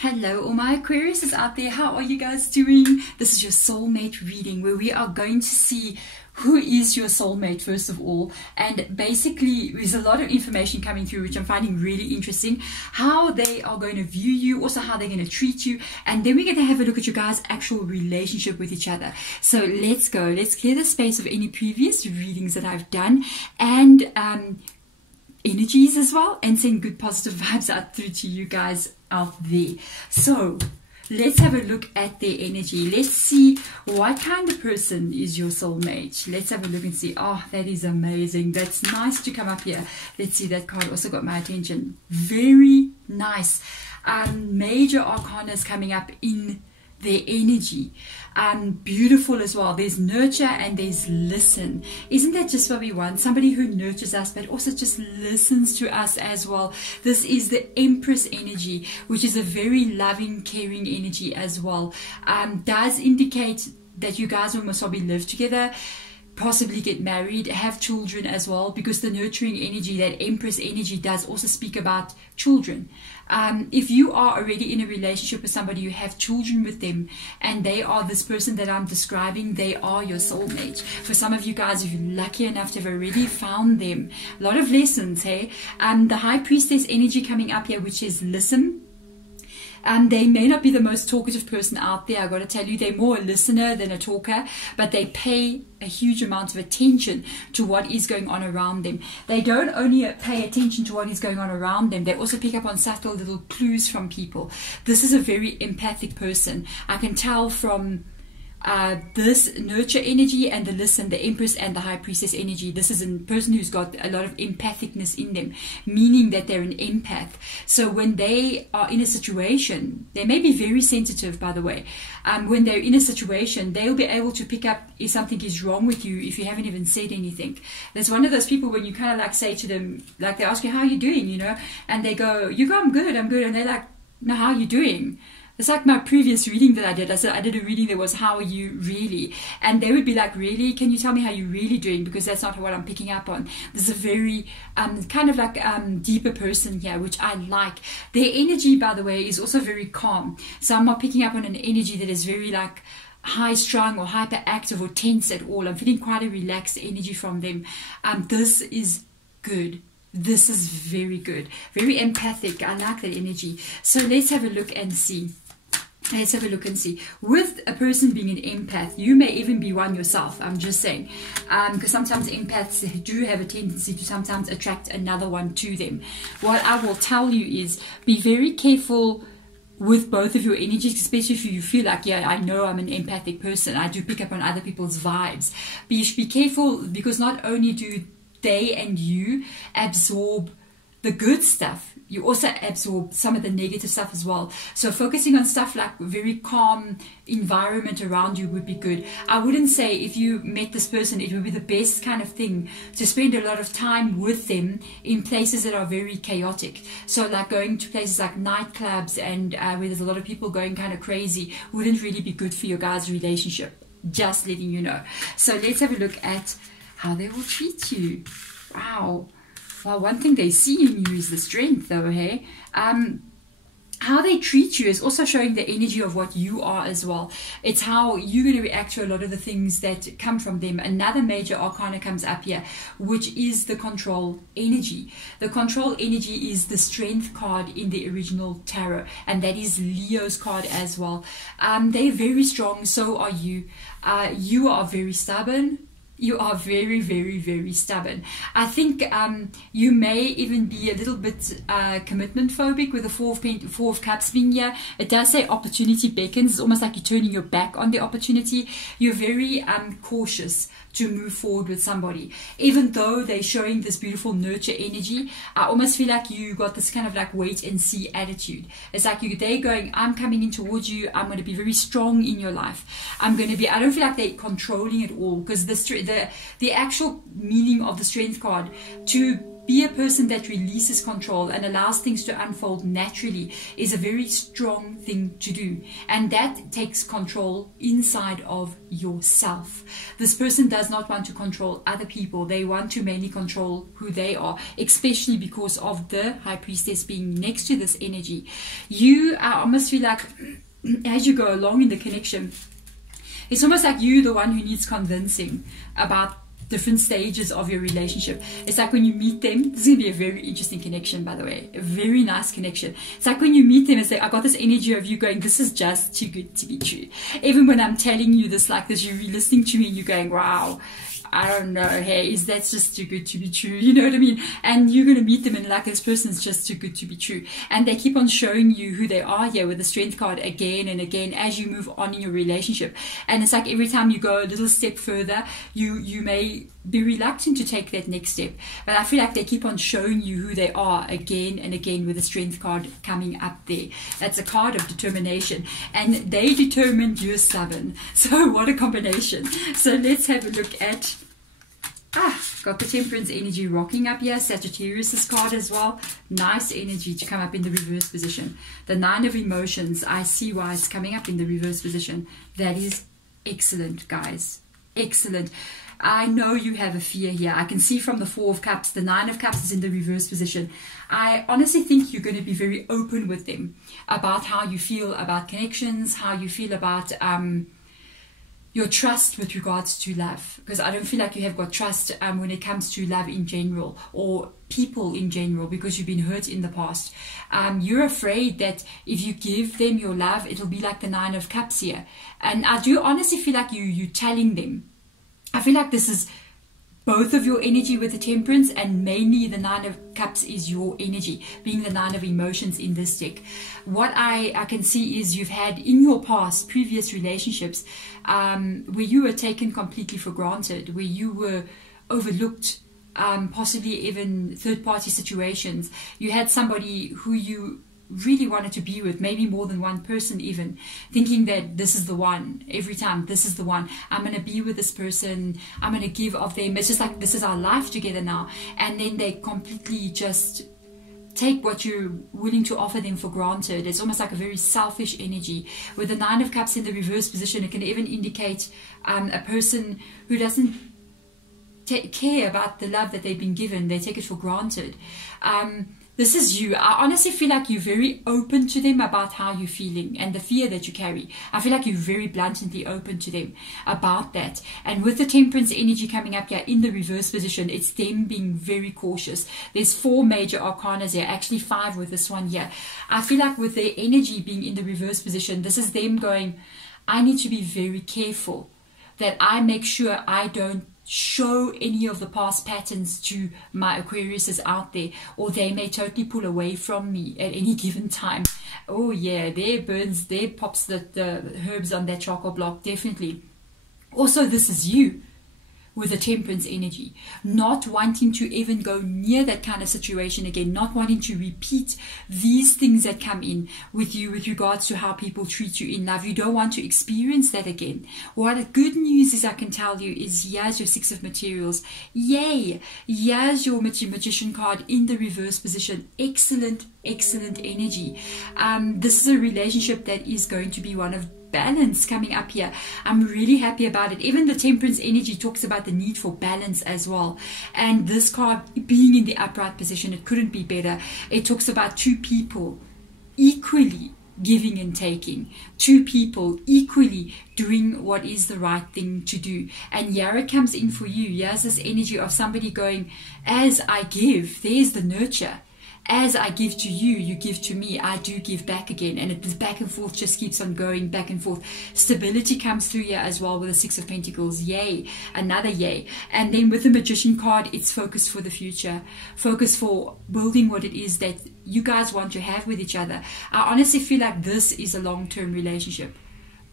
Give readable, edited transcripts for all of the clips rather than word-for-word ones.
Hello, all my Aquariuses out there. How are you guys doing? This is your soulmate reading where we are going to see who is your soulmate first of all. And basically, there's a lot of information coming through which I'm finding really interesting. How they are going to view you, also how they're going to treat you. And then we're going to have a look at your guys' actual relationship with each other. So let's go. Let's clear the space of any previous readings that I've done. And energies as well, and send good positive vibes out through to you guys out there. So let's have a look at their energy. Let's see what kind of person is your soulmate. Let's have a look and see. Oh, that is amazing. That's nice to come up here. Let's see, that card also got my attention. Very nice. Major arcana is coming up in their energy. Beautiful as well. There's nurture and there's listen. Isn't that just what we want? Somebody who nurtures us but also just listens to us as well. This is the Empress energy, which is a very loving, caring energy as well. Does indicate that you guys will most probably live together, possibly get married, have children as well, because the nurturing energy, that Empress energy, does also speak about children. If you are already in a relationship with somebody, you have children with them, and they are this person that I'm describing, they are your soulmate. For some of you guys, if you're lucky enough to have already found them, a lot of lessons, hey? The High Priestess energy coming up here, which is listen. They may not be the most talkative person out there. I've got to tell you, they're more a listener than a talker, but they pay a huge amount of attention to what is going on around them. They don't only pay attention to what is going on around them, they also pick up on subtle little clues from people. This is a very empathic person. I can tell from this nurture energy and the listen, the Empress and the High Priestess energy. This is a person who's got a lot of empathicness in them, meaning that they're an empath. So when they are in a situation, they may be very sensitive, by the way. When they're in a situation, they'll be able to pick up if something is wrong with you if you haven't even said anything. There's one of those people when you kind of like say to them, like they ask you, how are you doing, you know, and they go, you go, I'm good, and they're like, no, how are you doing? It's like my previous reading that I did. I said I did a reading that was, how are you really? And they would be like, really? Can you tell me how you're really doing? Because that's not what I'm picking up on. This is a very kind of like deeper person here, which I like. Their energy, by the way, is also very calm. So I'm not picking up on an energy that is very like high strung or hyperactive or tense at all. I'm feeling quite a relaxed energy from them. This is good. This is very good. Very empathic. I like that energy. So let's have a look and see. Let's have a look and see. With a person being an empath, you may even be one yourself. I'm just saying. Because sometimes empaths do have a tendency to sometimes attract another one to them. What I will tell you is be very careful with both of your energies, especially if you feel like, yeah, I know I'm an empathic person. I do pick up on other people's vibes. Be careful, because not only do they and you absorb the good stuff, you also absorb some of the negative stuff as well. So focusing on stuff like very calm environment around you would be good. I wouldn't say if you met this person, it would be the best kind of thing to spend a lot of time with them in places that are very chaotic. So like going to places like nightclubs and where there's a lot of people going kind of crazy wouldn't really be good for your guys' relationship. Just letting you know. So let's have a look at how they will treat you. Wow. Well, one thing they see in you is the strength, though, hey? How they treat you is also showing the energy of what you are as well. It's how you're going to react to a lot of the things that come from them. Another major arcana comes up here, which is the control energy. The control energy is the strength card in the original tarot, and that is Leo's card as well. They're very strong, so are you. You are very stubborn. You are very, very, very stubborn. I think you may even be a little bit commitment phobic with the Four of Cups being here. It does say opportunity beckons. It's almost like you're turning your back on the opportunity. You're very cautious to move forward with somebody. Even though they're showing this beautiful nurture energy, I almost feel like you got this kind of like wait and see attitude. It's like they're going, I'm coming in towards you. I'm going to be very strong in your life. I don't feel like they're controlling it all, because the actual meaning of the strength card, to be a person that releases control and allows things to unfold naturally is a very strong thing to do. And that takes control inside of yourself. This person does not want to control other people. They want to mainly control who they are, especially because of the High Priestess being next to this energy. You are almost feel like, as you go along in the connection, it's almost like you're the one who needs convincing about different stages of your relationship. It's like when you meet them, this is going to be a very interesting connection, by the way, a very nice connection. It's like when you meet them and say, I got this energy of you going, this is just too good to be true. Even when I'm telling you this like this, you're listening to me and you're going, wow, I don't know, hey, is that just too good to be true? You know what I mean? And you're going to meet them and like, this person's just too good to be true. And they keep on showing you who they are here with the Strength card again and again as you move on in your relationship. And it's like every time you go a little step further, you may be reluctant to take that next step. But I feel like they keep on showing you who they are again and again with the Strength card coming up there. That's a card of determination. And they determined you're stubborn. So what a combination. So let's have a look at got the Temperance energy rocking up here. Sagittarius's card as well. Nice energy to come up in the reverse position. The 9 of Emotions. I see why it's coming up in the reverse position. That is excellent, guys. Excellent. I know you have a fear here. I can see from the 4 of Cups. The 9 of Cups is in the reverse position. I honestly think you're going to be very open with them about how you feel about connections, how you feel about your trust with regards to love, because I don't feel like you have got trust when it comes to love in general or people in general, because you've been hurt in the past. You're afraid that if you give them your love, it'll be like the 9 of Cups here. And I do honestly feel like you're telling them. I feel like this is both of your energy with the Temperance, and mainly the 9 of Cups is your energy, being the 9 of Emotions in this deck. What I can see is you've had in your past previous relationships where you were taken completely for granted, where you were overlooked, possibly even third-party situations. You had somebody who you really wanted to be with, maybe more than one person even, thinking that this is the one, every time, this is the one, I'm going to be with this person, I'm going to give of them, it's just like, this is our life together now. And then they completely just take what you're willing to offer them for granted. It's almost like a very selfish energy. With the 9 of Cups in the reverse position, it can even indicate a person who doesn't care about the love that they've been given. They take it for granted. This is you. I honestly feel like you're very open to them about how you're feeling and the fear that you carry. I feel like you're very bluntly open to them about that. And with the Temperance energy coming up here in the reverse position, it's them being very cautious. There's 4 major arcanas here, actually 5 with this one here. I feel like with their energy being in the reverse position, this is them going, I need to be very careful that I make sure I don't show any of the past patterns to my Aquariuses out there, or they may totally pull away from me at any given time. Oh yeah, there pops the herbs on that charcoal block, definitely. Also, this is you with the Temperance energy, not wanting to even go near that kind of situation again, not wanting to repeat these things that come in with you with regards to how people treat you in love. You don't want to experience that again. What the good news is, I can tell you, is here's your 6 of Materials. Yay! Here's your Magician card in the reverse position. Excellent, excellent energy. This is a relationship that is going to be one of balance coming up here. I'm really happy about it. Even the Temperance energy talks about the need for balance as well. And this card being in the upright position, it couldn't be better. It talks about 2 people equally giving and taking. 2 people equally doing what is the right thing to do. And here it comes in for you. Here's this energy of somebody going, as I give, there's the nurture. As I give to you, you give to me. I do give back again. And this back and forth just keeps on going back and forth. Stability comes through here as well with the 6 of Pentacles. Yay. Another yay. And then with the Magician card, it's focus for the future. Focus for building what it is that you guys want to have with each other. I honestly feel like this is a long-term relationship.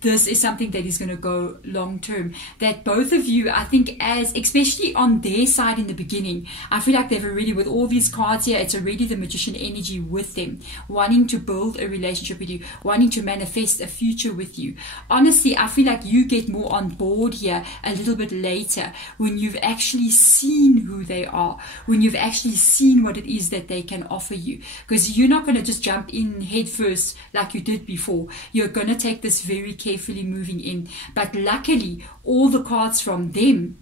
this is something that is going to go long term. That both of you, I think, as especially on their side in the beginning, I feel like they've already, with all these cards here, it's already the magician energy with them, wanting to build a relationship with you, wanting to manifest a future with you. Honestly, I feel like you get more on board here a little bit later, when you've actually seen who they are, when you've actually seen what it is that they can offer you. Because you're not going to just jump in head first like you did before. You're going to take this very carefully moving in. But luckily, all the cards from them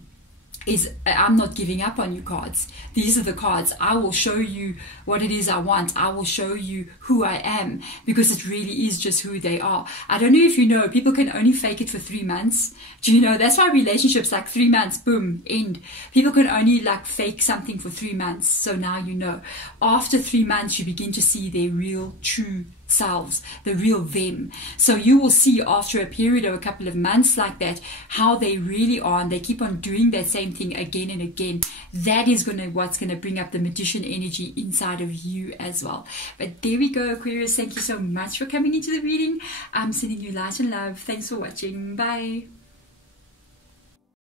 is, I'm not giving up on you cards. These are the cards. I will show you what it is I want. I will show you who I am, because it really is just who they are. I don't know if you know, people can only fake it for 3 months. Do you know? That's why relationships like 3 months, boom, end. People can only like fake something for 3 months. So now you know. After 3 months, you begin to see their real, true selves, the real them. So you will see after a period of a couple of months like that, how they really are, and they keep on doing that same thing again and again. That is what's gonna bring up the magician energy inside of you as well. But there we go, Aquarius. Thank you so much for coming into the reading. I'm sending you light and love. Thanks for watching. Bye.